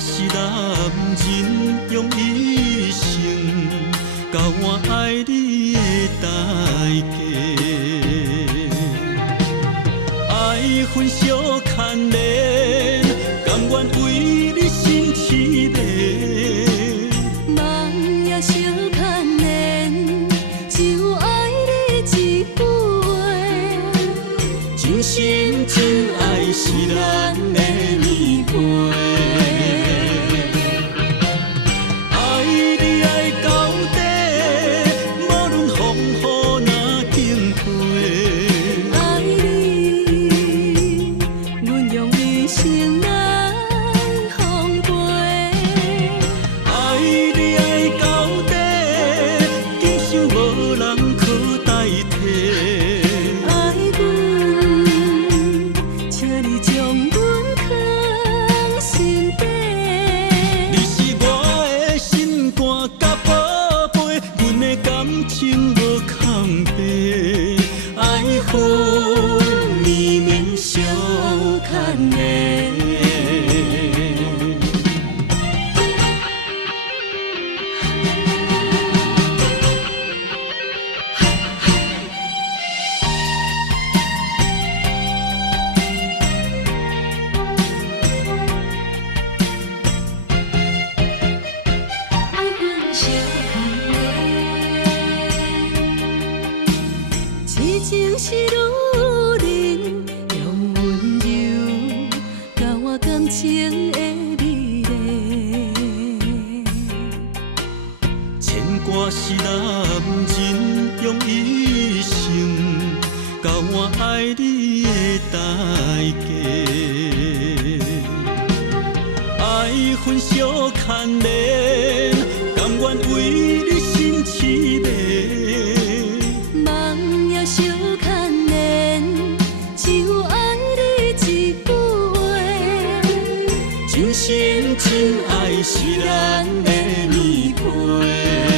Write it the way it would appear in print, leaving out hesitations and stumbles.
是男人用一生教我爱你的代价，爱恨相牵连，甘愿为你心痴迷。梦也相牵连，就爱你一杯。真心真爱是咱的年岁。情无空白，爱恨绵绵相牵连。情是女人用温柔教我感情的美丽，牵挂是男人用一生教我爱你的代价，爱恨相牵连，甘愿为你心痴迷。相牵连，就爱你一杯。真心真爱是咱的年岁。